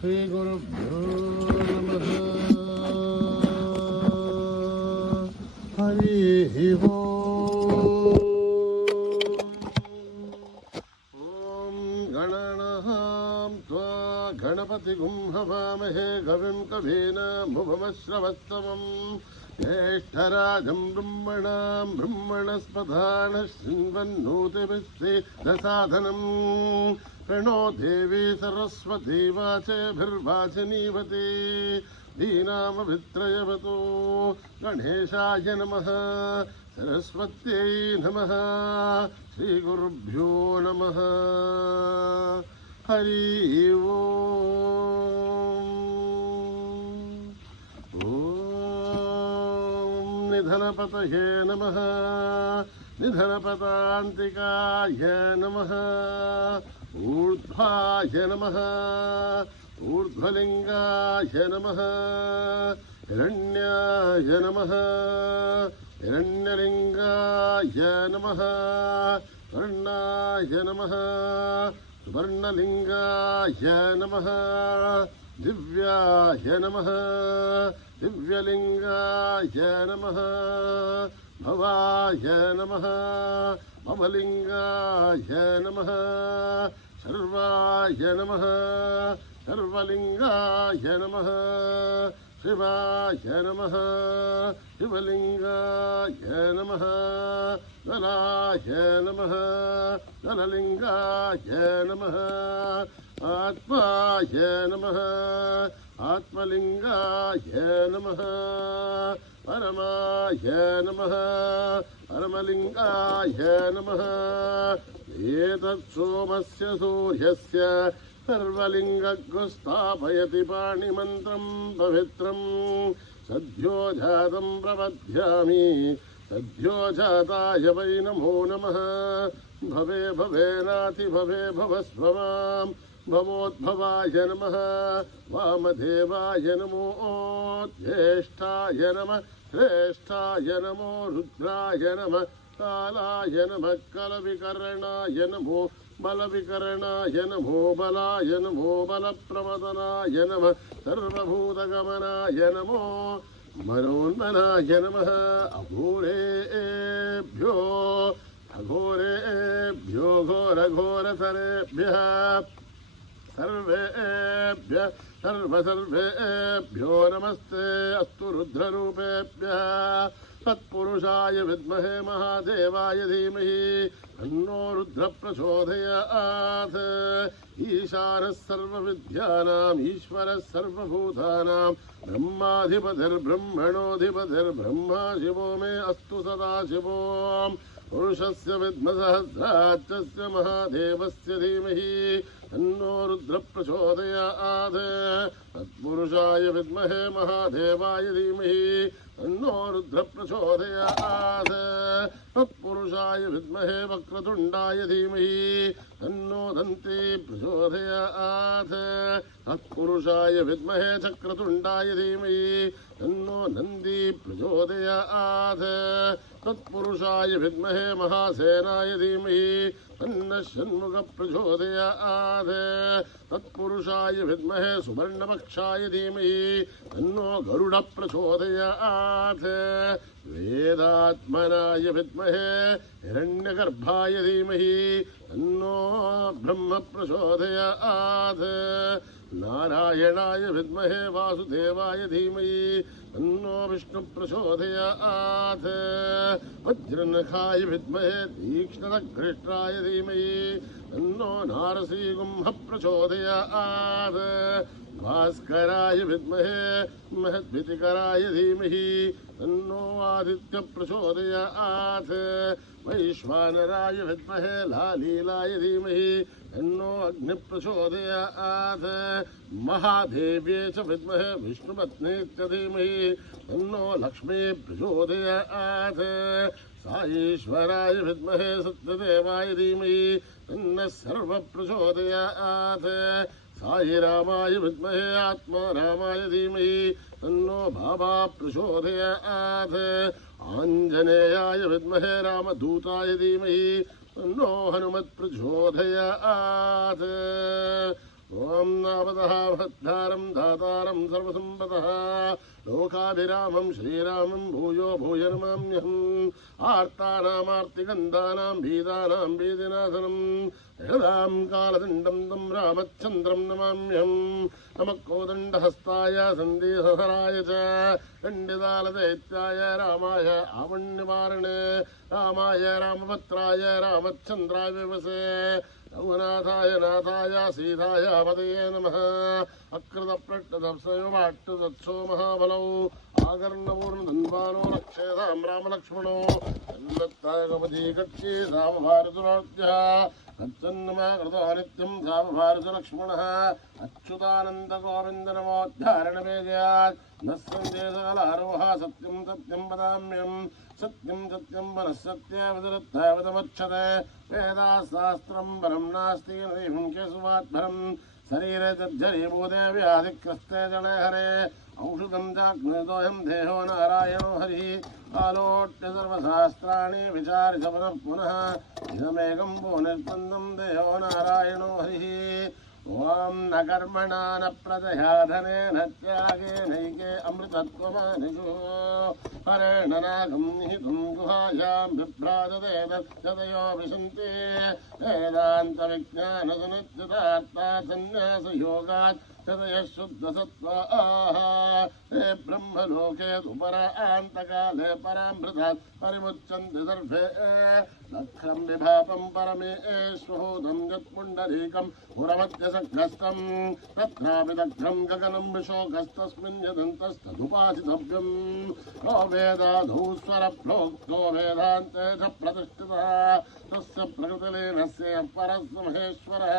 श्रीगुरुभ्यो नमः। हरिः ओम्। ॐ गणनां त्वा गणपतिगुं हवामहे कविं कवीनामुपमश्रवस्तमम् ज्येष्ठराजं ब्रह्मणां ब्रह्मणस्पदानः शृण्वन्नोतिभिस्तेदसाधनम् प्रणो देवी सरस्वती वाचेभिर्वाचिनीवती दीनामभित्रयवतो गणेशाय नमः सरस्वत्यै नमः श्रीगुरुभ्यो नमः। हरि ओम्। निधनपतये नमः निधनपतान्तिकाय नमः ऊर्ध्वाय नमः ऊर्ध्वलिङ्गाय नमः हिरण्याय नमः हिरण्यलिङ्गाय नमः वर्णाय नमः सुवर्णलिङ्गाय नमः दिव्याय नमः दिव्यलिङ्गाय नमः भवाय नमः भवलिङ्गाय नमः सर्वाय नमः सर्वलिङ्गाय नमः शिवाय नमः शिवलिङ्गाय नमः गणाय नमः गणलिङ्गाय नमः आत्माय नमः आत्मलिङ्गाय नमः परमाय नमः परमलिङ्गाय नमः एतत् सोमस्य सूर्यस्य सर्वलिङ्गस्थापयति पाणिमन्त्रं पवित्रं सद्यो जातं प्रपद्यामि सद्यो जाताय वै नमो नमः भवे भवेनाति भवे भवस्वमां भवोद्भवाय नमः वामदेवाय नमो ज्येष्ठाय नमः श्रेष्ठाय नमो रुद्राय नमः कालाय नमः कलविकर्णाय नमो बलविकर्णाय नमो बलाय नमो बलप्रमदनाय नमः सर्वभूतगमनाय नमो मनोन्मनाय नमः अघोरेभ्यो अघोरेभ्यो घोरघोरतरेभ्यः सर्वेभ्यः सर्वेभ्यो नमस्ते अस्तु रुद्ररूपेभ्यः तत्पुरुषाय विद्महे महादेवाय धीमहि तन्नो रुद्र प्रचोदयात्। ईशानः सर्वविद्यानाम् ईश्वरः सर्वभूतानां ब्रह्माधिपतिर्ब्रह्मणोऽधिपतिर्ब्रह्मा शिवो मे अस्तु सदा शिवो पुरुषस्य विद्मसहस्राक्षस्य महादेवस्य धीमहि तन्नो रुद्र प्रचोदयात्। तत्पुरुषाय विद्महे महादेवाय धीमहि तन्नो रुद्र प्रचोदयात्। तत्पुरुषाय विद्महे वक्रतुण्डाय धीमहि तन्नो दन्ती प्रचोदयात्। तत्पुरुषाय विद्महे चक्रतुण्डाय धीमहि तन्नो नन्दी प्रचोदयात्। तत्पुरुषाय विद्महे महासेनाय धीमहि तन्नः षण्मुख प्रचोदयात्। तत्पुरुषाय विद्महे सुवर्णपक्षाय धीमहि तन्नो गरुड प्रचोदयात्। वेदात्मनाय विद्महे हिरण्यगर्भाय धीमहि तन्नो ब्रह्म प्रचोदयात्। नारायणाय विद्महे वासुदेवाय धीमहि तन्नो विष्णु प्रचोदयात्। वज्रनखाय विद्महे तीक्ष्णदग्रष्ट्राय धीमहि तन्नो नारसिंह प्रचोदयात्। भास्कराय विद्महे महद्भीतिकराय धीमहि तन्नो आदित्य प्रचोदयात्। वैश्वानराय विद्महे लालीलाय धीमहि तन्नो अग्नि प्रचोदयात्। महादेव्यै च विद्महे विष्णुपत्नीत्य धीमहि तन्नो लक्ष्मी प्रचोदयात्। साईश्वराय विद्महे सत्यदेवाय धीमहि तन्नः सर्व प्रचोदयात्। साईरामाय विद्महे आत्मारामाय धीमहि तन्नो बाबा प्रचोदयात्। आञ्जनेयाय विद्महे रामदूताय धीमहि तन्नो हनुमत् प्रचोदयात्। ఓం నావదః భద్ధారం దాతారం సర్వసంపదః లోకాభిరామం శ్రీరామం భూయో భూయ నమామ్యహం ఆర్తానామార్తిగంధానాం భీతానాం భీతినాశనం జగదాం కాలదండం తం రామచంద్రం నమామ్యహం నమః కోదండహస్తాయ సందేశహరాయ చ ఖండితాలదైత్యాయ రామాయ ఆవణ్యవారణే రామాయ రామభద్రాయ రామచంద్రాయ వివసే రఘునాథాయ నాథాయ సీతాయ పదయే నమః అకృతప్రట్టదప్సయోమాట్టుతత్సో మహాబలౌ ఆకర్ణపూర్ణధన్వానో రక్షేతాం రామలక్ష్మణో తన్నత్తాయగపతి కక్షీ సామభారతురాజ్య తచ్చన్నమాకృతో నిత్యం సామభారతలక్ష్మణः అచ్యుతానందగోవిందనమోద్ధారణవేదయాత్ నస్సందేశకలారోహ సత్యం సత్యం వదామ్యం సత్యం సత్యం మనఃసత్యవదరత్తావదమర్చతే వేదాశాస్త్రం పరం నాస్తి నదీహం కేశవాత్పరం శరీరే తజ్జరీభూతే వ్యాధిక్రస్తే జనే హరే ఔషధం చాగ్నిదోయం దేహో నారాయణో హరి కాలోట్య సర్వశాస్త్రాణి విచార్య పునః పునః ఇదమేకం భువనిర్బంధం దేహో నారాయణో హరి ఓం న కర్మణా న ప్రజయా ధనేన త్యాగేనైకే అమృతత్వమానిషు హరేణ నాగం నిహితం గుహాయాం బిభ్రాజతే తదయో విశంతి వేదాంత విజ్ఞాన సునిశ్చితార్థా సన్యాస యోగాత్ తదయ శుద్ధ సత్వాః హే బ్రహ్మలోకే దుపరాంతకాలే పరామృతాత్ పరిముచ్యంతి సర్వే లక్షం విభాపం పరమేశ్వహూతం యత్పుండరీకం పురమధ్య సంఘస్తం తత్రాపి దగ్ధం గగనం విశోకస్తస్మిన్ యదంతస్తదుపాసితవ్యం యో వేదాధౌ స్వర ప్రోక్తో వేదాంతే చ ప్రతిష్ఠితః తస్య ప్రకృతిలీనస్య పరస్య మహేశ్వరः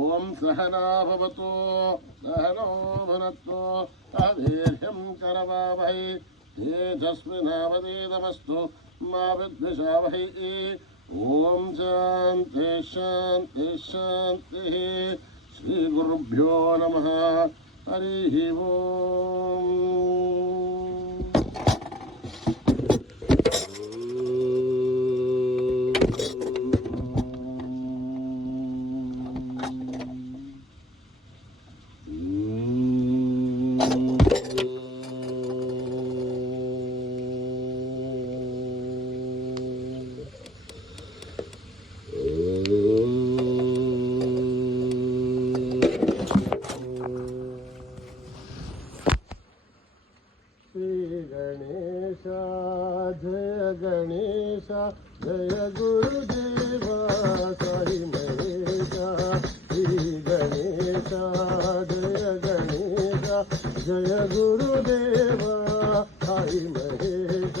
ఓం సహనా భవతు సహనో భునత్తు వీర్యం కరవావహై తేజస్వినావధీతమస్తు మా విద్విషావహై ఓం శాంతి శాంతి శాంతి శ్రీ గురుభ్యో నమః హరి ఓం गणेश जय गुरुदेव साई महेश श्री गणेश जय गणेश जय गुरुदेव साई महेश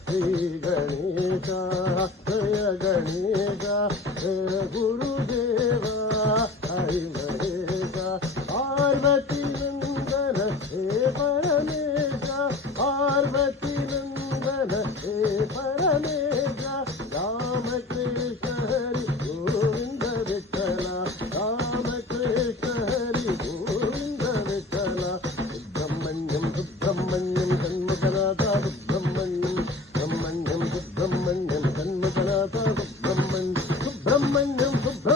श्री गणेश जय गणेश जय गुरुदेव साई महेश पार्वती नंदन हे परमेश पार्वती नंदन हे परमेश राम कृष्ण हरि गोविंद विठला राम कृष्ण हरि गोविंद विठला सुब्रह्मण्यम सुब्रह्मण्यम सन्मुखनाथ सुब्रह्मण्यम सुब्रह्मण्यम सुब्रह्मण्यम सन्मुखनाथ सुब्रह्मण्यम सुब्रह्मण्यम सुब्रह्मण्यम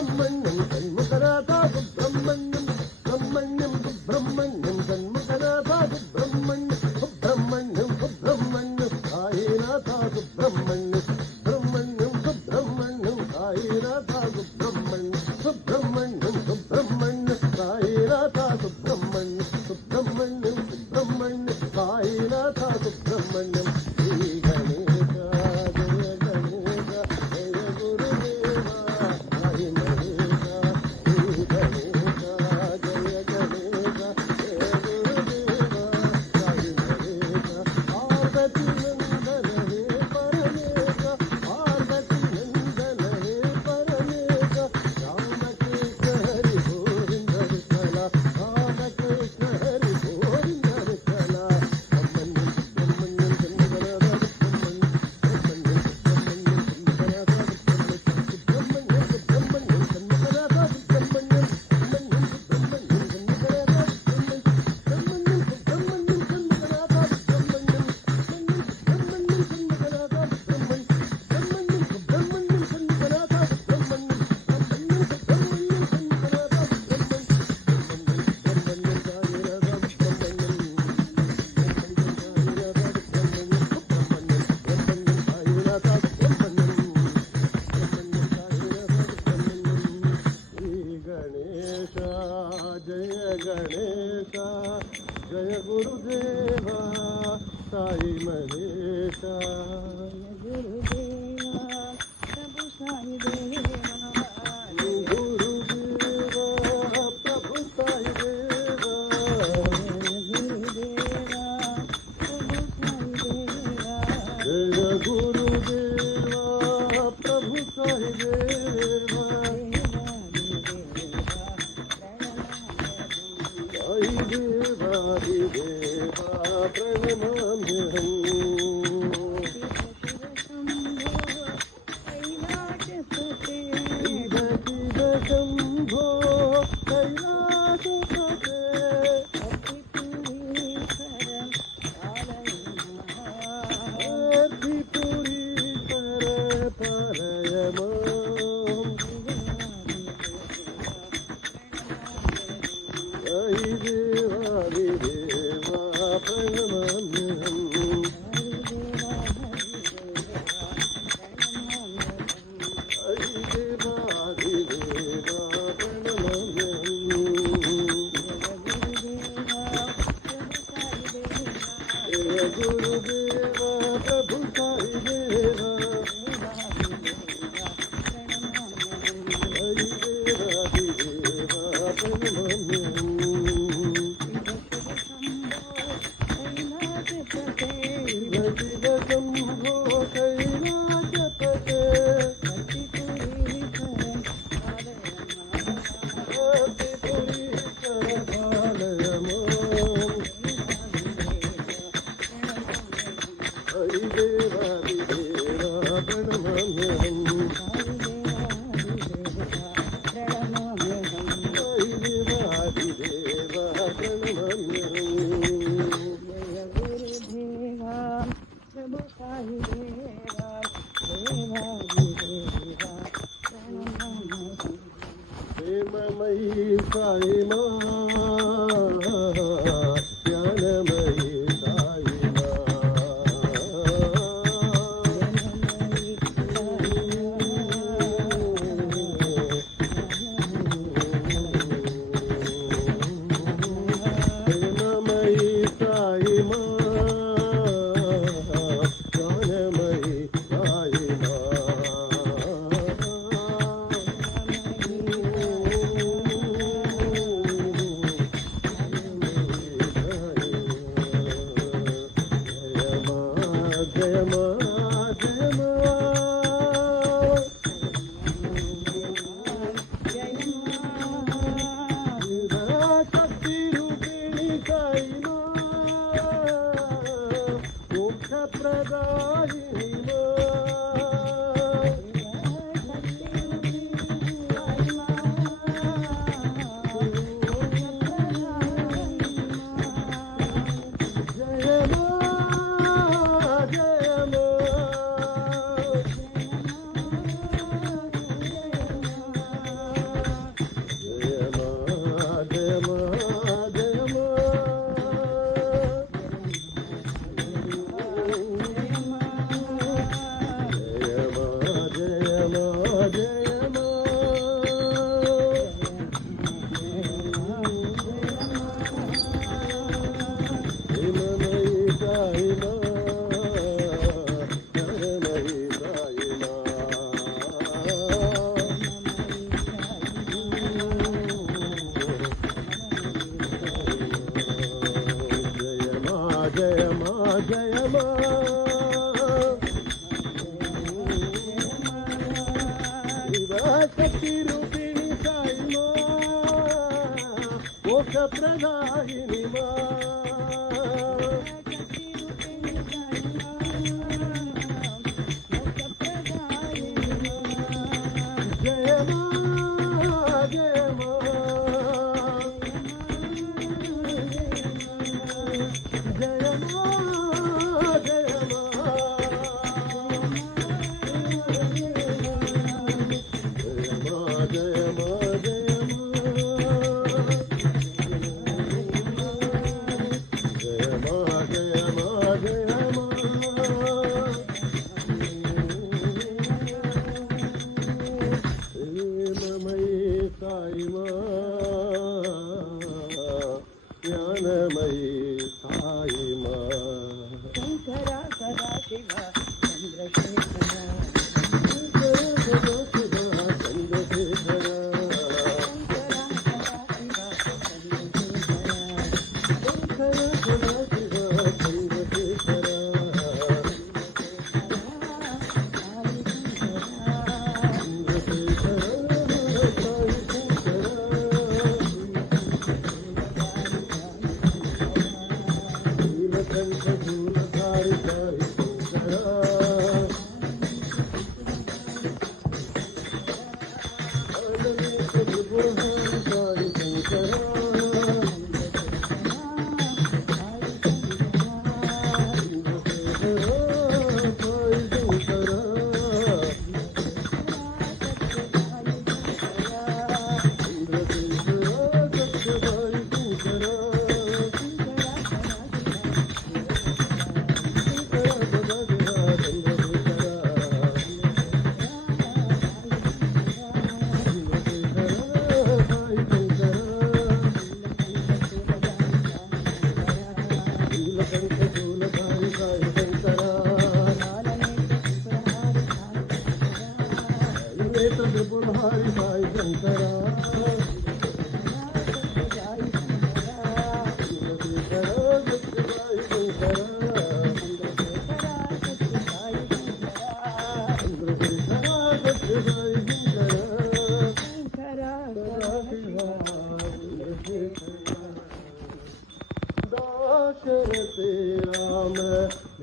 दाशरथी राम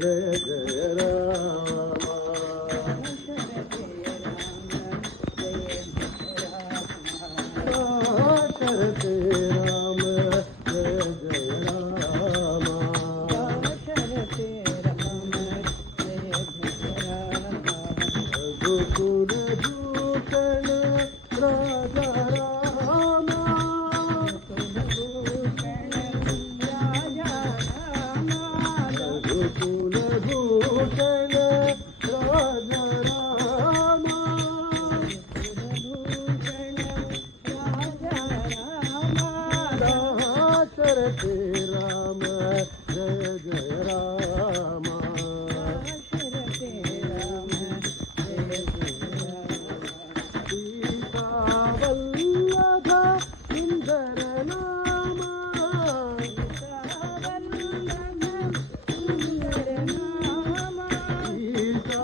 जय जय राम दाशरथी राम जय जय राम गोकुल भूषण राजा राम गोकुल भूषण राजा राम दाशरथी राम जय जय राम सीता वल्लभ सुंदर नाम सीता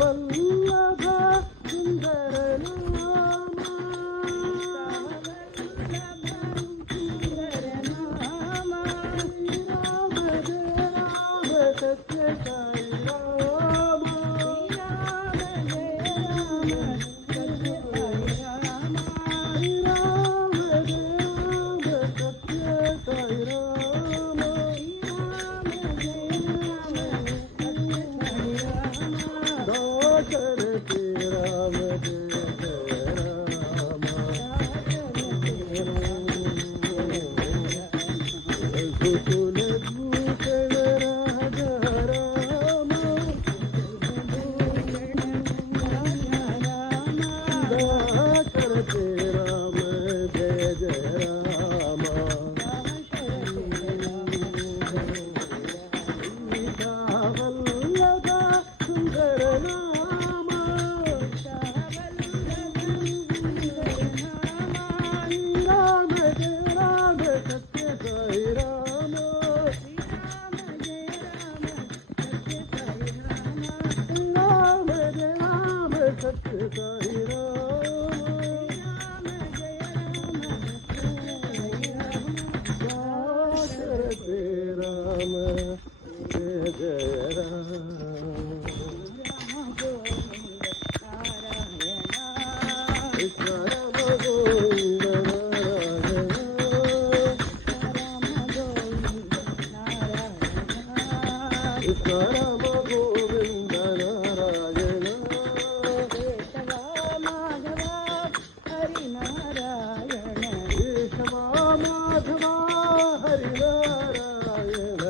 वल्लभ सुंदर नाम राम जय राम सत्य साई राम राम जय राम सत्य साई राम दाशरथी राम जय जय राम गोकुल भूषण राजा राम दाशरथी राम जय जय राम सीता वल्लभ सुंदर नाम राम जय राम सत्य साई राम राम जय राम सत्य साई राम दाशरथी राम जय जय राम कृष्ण राम गोविंद नारायण कृष्ण राम गोविंद नारायण केशवा माधवा हरि नारायण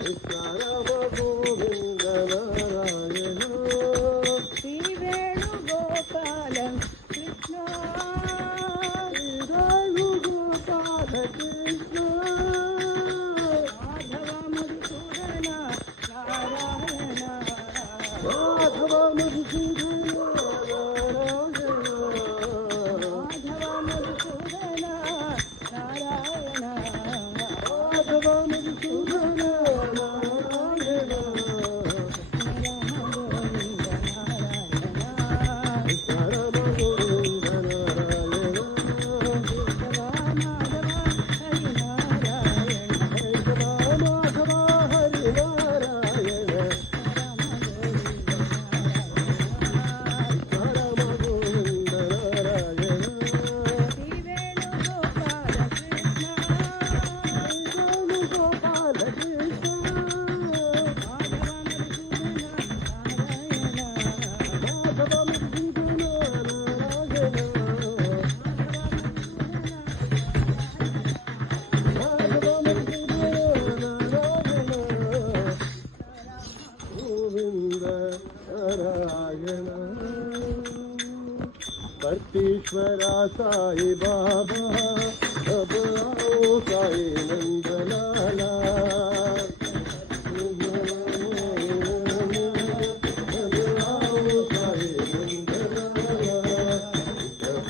कृष्ण राम गोविंद नारायण वेणुगोपाल कृष्ण माधव मधुसूदन नारायण माधव मधुसूदन नारायण कृष्ण राम गोविंद नारायण केशवा माधवा हरि नारायण नारायण परतीश्वरा साई बाबा अब आओ साई नंदलाला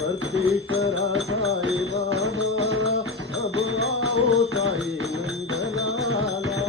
परतीश्वरा साई बाबा अब आओ साई नंदलाला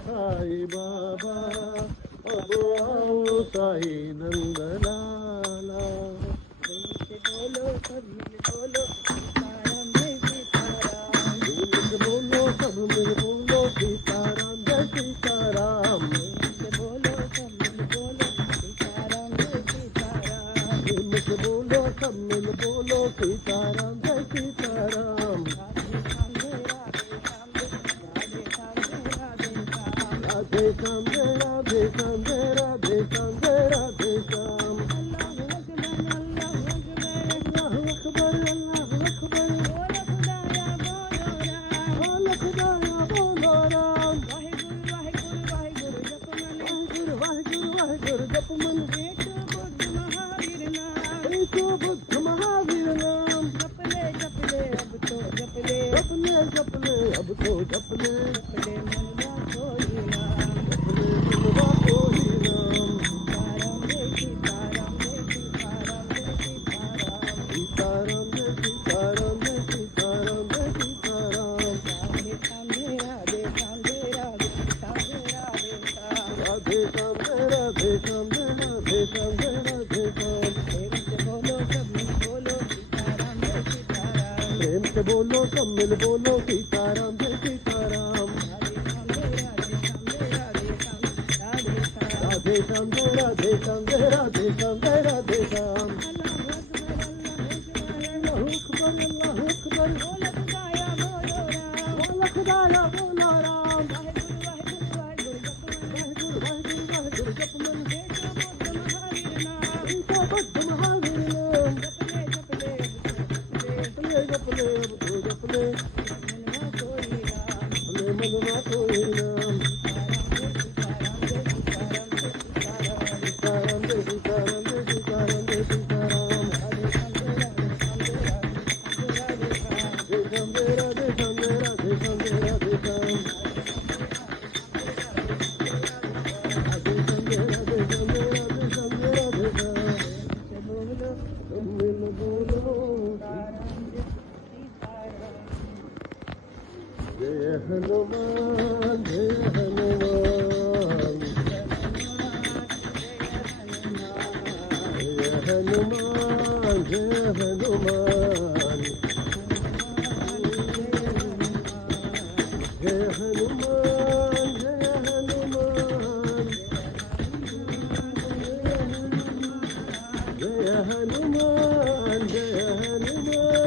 साई बाबा अब आओ साई नंदलाला बोलो सब बोलो बोलो सब बोलो सीताराम जय सीताराम बोलो सब बोलो सीताराम जय सीताराम बोलो सब बोलो सीताराम जय सीताराम राधे श्याम राधे श्याम राधे श्याम राधे श्याम अल्लाह अकबर अल्लाह अकबर बोलो खुदाया बोलो राम वाहिगुरु वाहिगुरु जप मन एक बुद्ध महावीर नाम जपले जपले अब तो जपले अब तो जपले मनवा कोई प्रेम से बोलो सब मिल बोलो सीताराम जय सीताराम राधे श्याम राधे श्याम राधे श्याम राधे श्याम अल्लाह अकबर बोलो खुदाया बोलो राम वाहिगुरु जप मन बुद्ध महावीर नाम जपले अब तो जपले हनुमान जय हनुमान जय हनुमान जय हनुमान जय हनुमान जय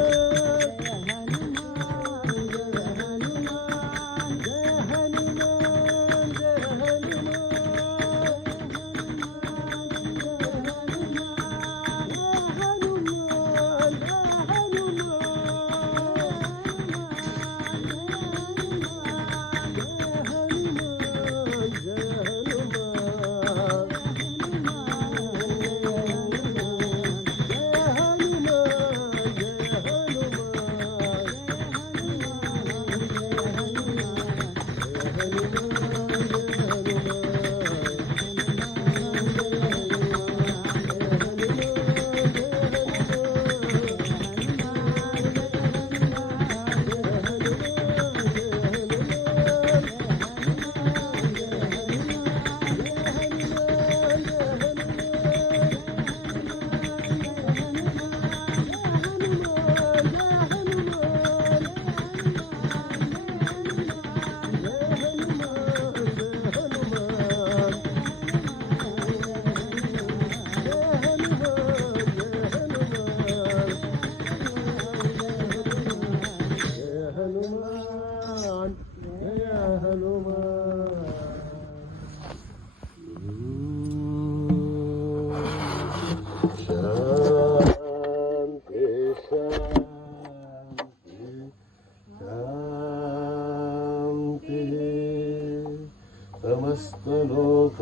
समस्त लोक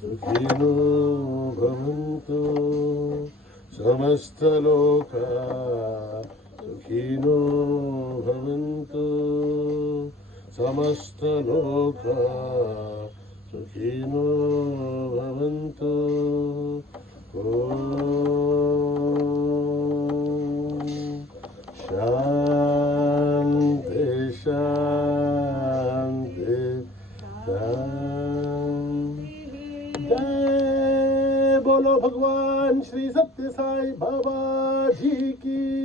सुखिनो भवन्तु समस्त लोक सुखिनो भवन्तु समस्त लोक सुखिनो भवन्तु शान्ति शान्ति जय बोलो भगवान श्री सत्य साई बाबा जी की